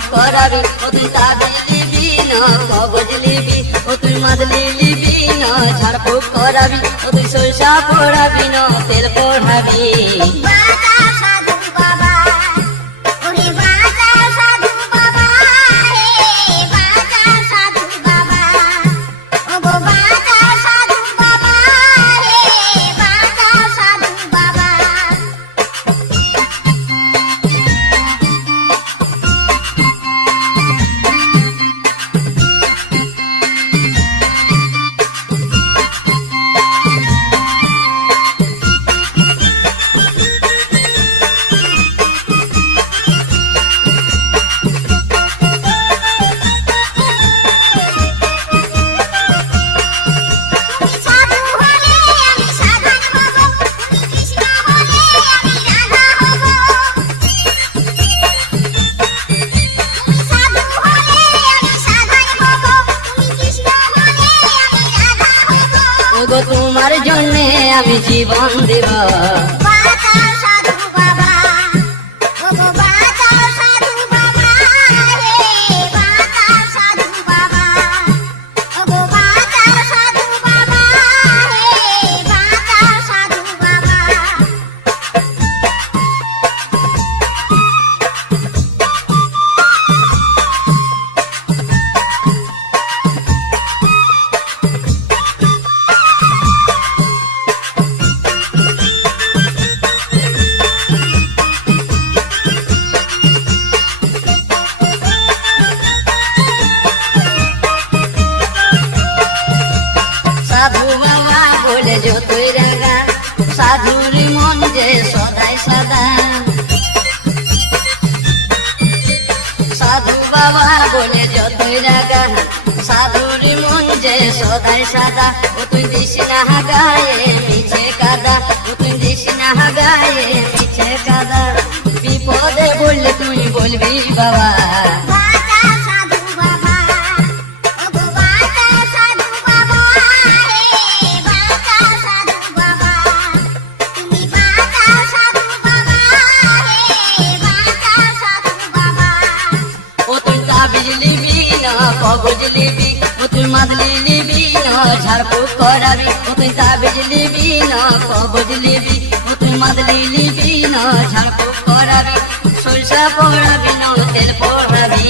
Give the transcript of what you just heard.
ঝাড়ফুঁক করাবি, ও তুই তাবিজ লিবি না কবজ লিবি, ও তুই মাদলি লিবি না ঝাড়ফুঁক করাবি, ও তুই সরষা পড়াবি না তেল পড়াবি। তোমার জন্যে আমি জীবন দেব, সাধু বাবা বলে যতই রাগা, সাধুর মন যে সদাই সাদা। সাধু বাবা বলে যতই রাগা, সাধুর মন যে সদাই সাদা। ও তুই দিস না গায়ে মিছে কাদা, ও তুই দিস না গায়ে মিছে কাদা। বিপদে বললে তুই বলবি বাবা, কবজ লিবি, ও তুই মাদলি লিবি না ঝাড়ফুঁক করাবি, ও তুই তাবিজ লিবি না কবজ লিবি, ও তুই মাদলি লিবি না ঝাড়ফুঁক করাবি, সরষা পড়াবি না তেল পড়াবি।